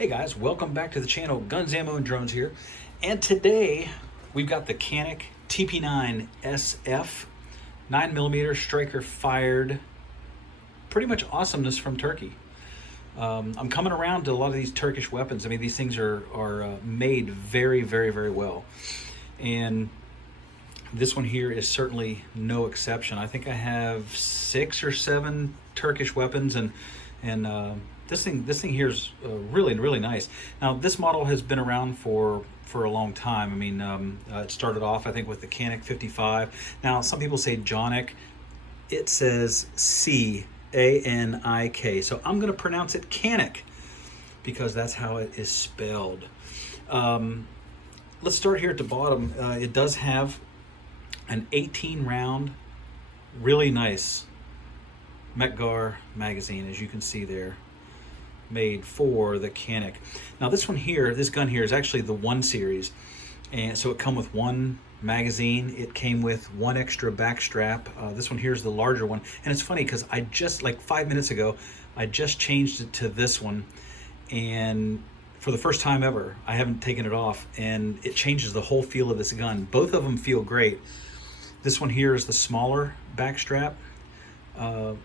Hey guys, welcome back to the channel. Guns, Ammo, and Drones here. And today we've got the Canik TP9SF 9mm striker fired. Pretty much awesomeness from Turkey. I'm coming around to a lot of these Turkish weapons. I mean, these things are made very, very, very well. And this one here is certainly no exception. I think I have 6 or 7 Turkish weapons, and this thing here is really, really nice. Now, this model has been around for a long time. I mean, it started off, I think, with the Canik 55. Now, some people say Jonik. It says C-A-N-I-K. So I'm going to pronounce it Canik because that's how it is spelled. Let's start here at the bottom. It does have an 18 round, really nice Mekgar magazine, as you can see there, made for the Canik. Now this one here, this gun here is actually the 1 series, and so it come with 1 magazine. It came with 1 extra back strap. This one here is the larger one, and it's funny because I just, like 5 minutes ago, I just changed it to this one, and for the first time ever, I haven't taken it off, and it changes the whole feel of this gun. Both of them feel great. This one here is the smaller back strap of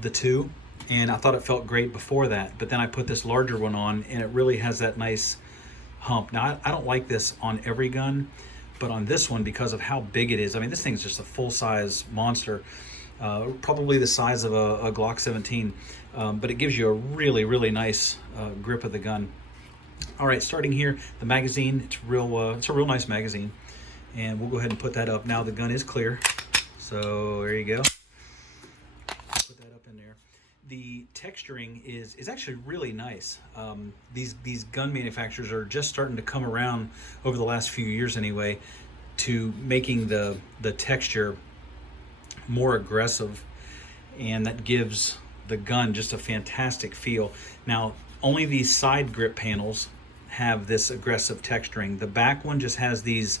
the two, and I thought it felt great before that, but then I put this larger one on, and it really has that nice hump. Now, I don't like this on every gun, but on this one, because of how big it is, I mean, this thing's just a full-size monster, probably the size of a Glock 17, but it gives you a really, really nice grip of the gun. All right, starting here, the magazine, it's a real nice magazine, and we'll go ahead and put that up. Now the gun is clear, so there you go. Put that up in there. The texturing is actually really nice. These gun manufacturers are just starting to come around over the last few years anyway to making the texture more aggressive, and that gives the gun just a fantastic feel. Now, only these side grip panels have this aggressive texturing. The back one just has these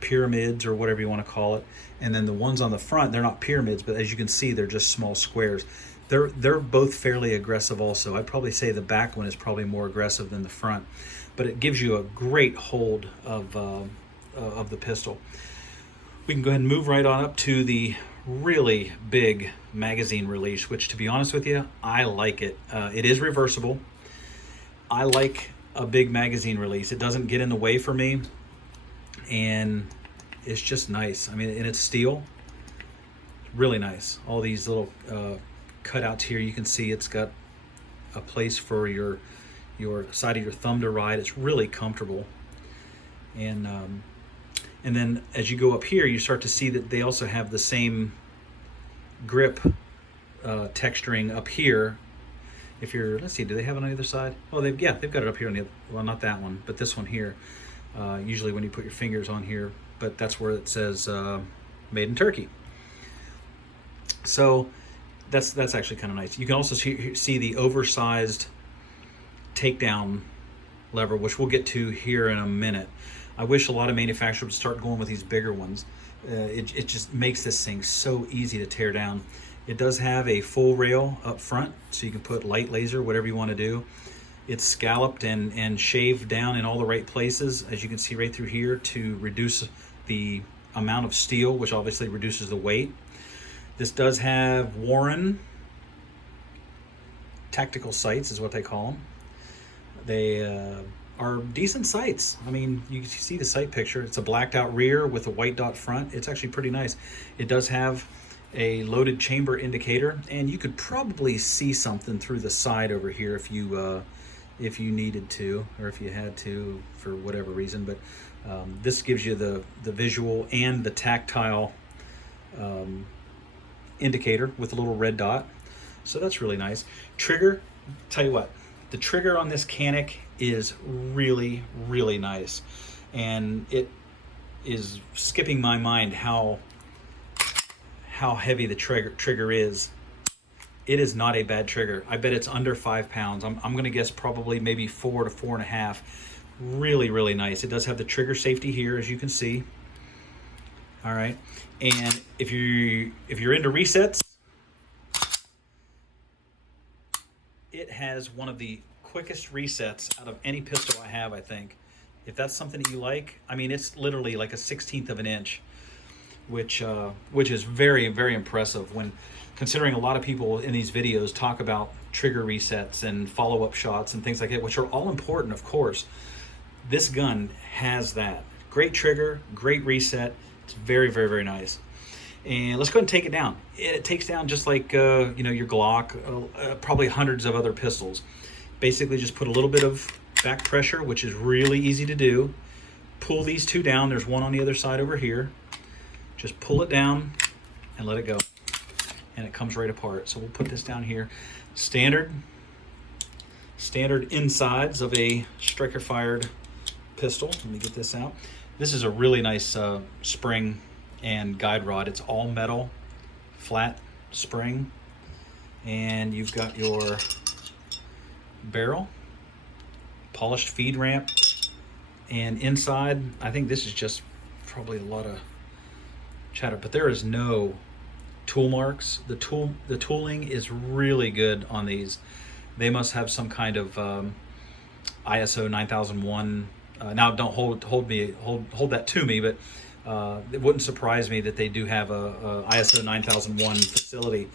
pyramids, or whatever you want to call it, and then the ones on the front, they're not pyramids, but as you can see, they're just small squares. They're both fairly aggressive also. I'd probably say the back one is probably more aggressive than the front, but it gives you a great hold of the pistol. We can go ahead and move right on up to the really big magazine release, which, to be honest with you, I like it. It is reversible. I like a big magazine release. It doesn't get in the way for me, and it's just nice. I mean, and it's steel, really nice. All these little cutouts here, you can see it's got a place for your side of your thumb to ride. It's really comfortable, and then as you go up here, you start to see that they also have the same grip texturing up here. If you're, let's see, do they have it on either side? Oh, they've got it up here on the other, well, not that one, but this one here. Usually when you put your fingers on here, but that's where it says made in Turkey. So that's actually kind of nice. You can also see the oversized takedown lever, which we'll get to here in a minute. I wish a lot of manufacturers would start going with these bigger ones. It just makes this thing so easy to tear down. It does have a full rail up front, so you can put light laser, whatever you want to do. It's scalloped and shaved down in all the right places, as you can see right through here, to reduce the amount of steel, which obviously reduces the weight. This does have Warren tactical sights, is what they call them. They are decent sights. I mean, you can see the sight picture. It's a blacked out rear with a white dot front. It's actually pretty nice. It does have a loaded chamber indicator, and you could probably see something through the side over here if you needed to, or if you had to for whatever reason. But this gives you the visual and the tactile indicator with a little red dot, so that's really nice. Trigger, tell you what, the trigger on this Canik is really, really nice, and it is skipping my mind how heavy the trigger is. It is not a bad trigger. I bet it's under 5 pounds. I'm going to guess probably maybe 4 to 4.5. Really, really nice. It does have the trigger safety here, as you can see. All right, and if you're into resets, it has one of the quickest resets out of any pistol I have, I think. If that's something that you like, I mean, it's literally like a 1/16 of an inch, which is very, very impressive when considering a lot of people in these videos talk about trigger resets and follow-up shots and things like that, which are all important, of course. This gun has that. Great trigger, great reset. It's very, very, very nice. And let's go ahead and take it down. It takes down just like your Glock, probably hundreds of other pistols. Basically just put a little bit of back pressure, which is really easy to do. Pull these two down. There's one on the other side over here. Just pull it down and let it go. And it comes right apart. So we'll put this down here. Standard insides of a striker fired pistol. Let me get this out. This is a really nice spring and guide rod. It's all metal, flat spring. And you've got your barrel, polished feed ramp, and inside, I think this is just probably a lot of chatter, but there is no tool marks. The tooling is really good on these. They must have some kind of ISO 9001. Now don't hold that to me, but it wouldn't surprise me that they do have a ISO 9001 facility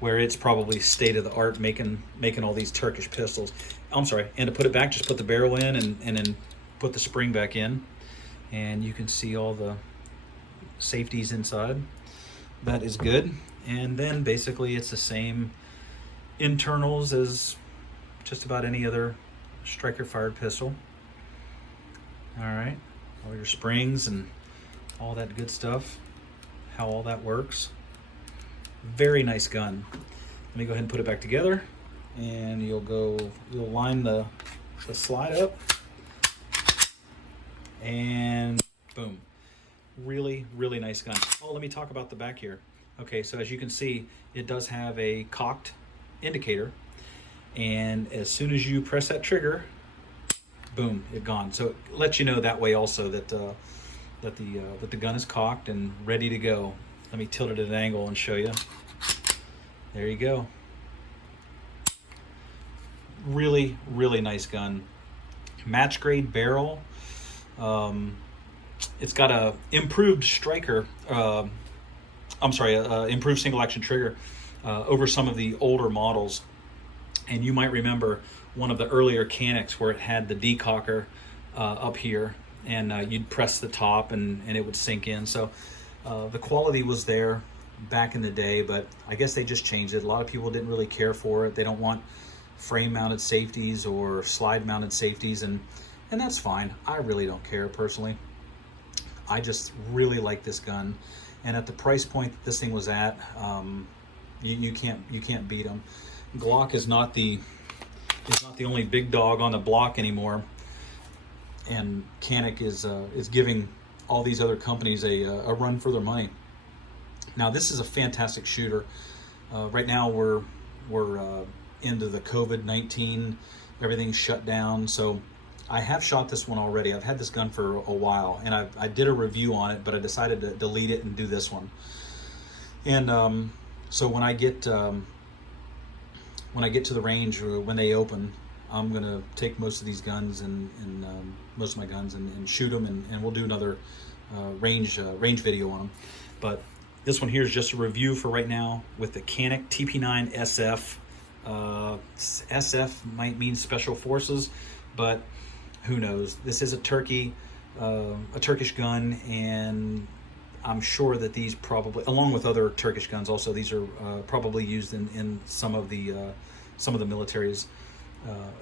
where it's probably state of the art making all these Turkish pistols. I'm sorry, and to put it back, just put the barrel in and then put the spring back in, and you can see all the safeties inside. That is good. And then basically it's the same internals as just about any other striker fired pistol. All right, all your springs and all that good stuff, how all that works. Very nice gun. Let me go ahead and put it back together, and you'll line the slide up, and boom. Really, really nice gun. Oh, let me talk about the back here. Okay, so as you can see, it does have a cocked indicator, and as soon as you press that trigger, boom, it's gone. So it lets you know that way also that the gun is cocked and ready to go. Let me tilt it at an angle and show you. There you go. Really, really nice gun. Match grade barrel. It's got a improved striker. Improved single action trigger over some of the older models. And you might remember one of the earlier Caniks where it had the decocker up here, and you'd press the top and it would sink in. So the quality was there back in the day, but I guess they just changed it. A lot of people didn't really care for it. They don't want frame mounted safeties or slide mounted safeties, and that's fine. I really don't care personally. I just really like this gun, and at the price point that this thing was at, you can't beat them. Glock is not the only big dog on the block anymore, and Canik is giving all these other companies a run for their money. Now this is a fantastic shooter. Right now we're into the COVID-19, everything's shut down, so I have shot this one already. I've had this gun for a while, and I did a review on it, but I decided to delete it and do this one. And so when I get to the range, when they open, I'm gonna take most of these guns and most of my guns and shoot them, and we'll do another range video on them. But this one here is just a review for right now with the Canik TP9SF. SF might mean Special Forces, but who knows? This is a Turkish gun, and I'm sure that these probably, along with other Turkish guns, also these are probably used in some of the militaries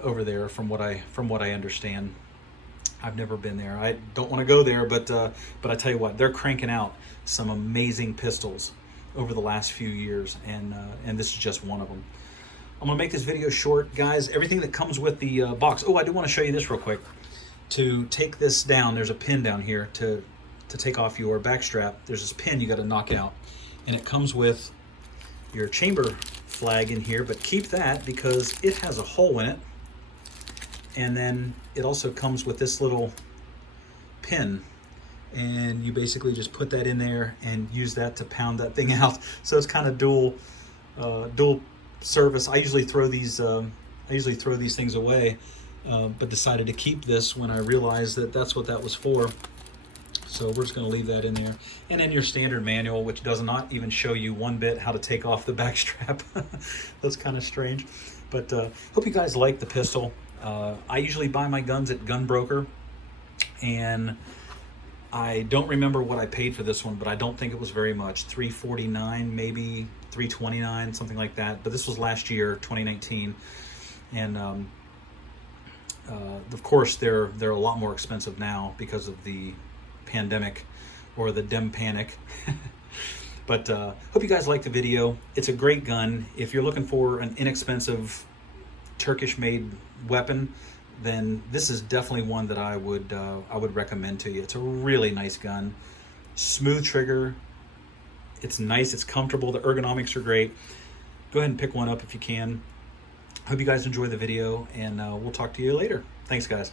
over there, from what I understand. I've never been there. I don't want to go there, but I tell you what, they're cranking out some amazing pistols over the last few years, and this is just one of them. I'm gonna make this video short, guys. Everything that comes with the box. Oh, I do want to show you this real quick. To take this down, there's a pin down here to take off your back strap. There's this pin you got to knock out, and it comes with your chamber flag in here, but keep that because it has a hole in it. And then it also comes with this little pin, and you basically just put that in there and use that to pound that thing out. So it's kind of dual service. I usually throw these I usually throw these things away, but decided to keep this when I realized that that's what that was for. So we're just going to leave that in there. And then your standard manual, which does not even show you one bit how to take off the back strap. That's kind of strange. But hope you guys like the pistol. I usually buy my guns at Gun Broker, and I don't remember what I paid for this one, but I don't think it was very much. $349, maybe $329, something like that. But this was last year, 2019, and of course they're a lot more expensive now because of the pandemic, or the dem panic. But hope you guys like the video. It's a great gun. If you're looking for an inexpensive Turkish made weapon, then this is definitely one that I would recommend to you. It's a really nice gun, smooth trigger, it's nice, it's comfortable, the ergonomics are great. Go ahead and pick one up if you can. Hope you guys enjoy the video, and we'll talk to you later. Thanks, guys.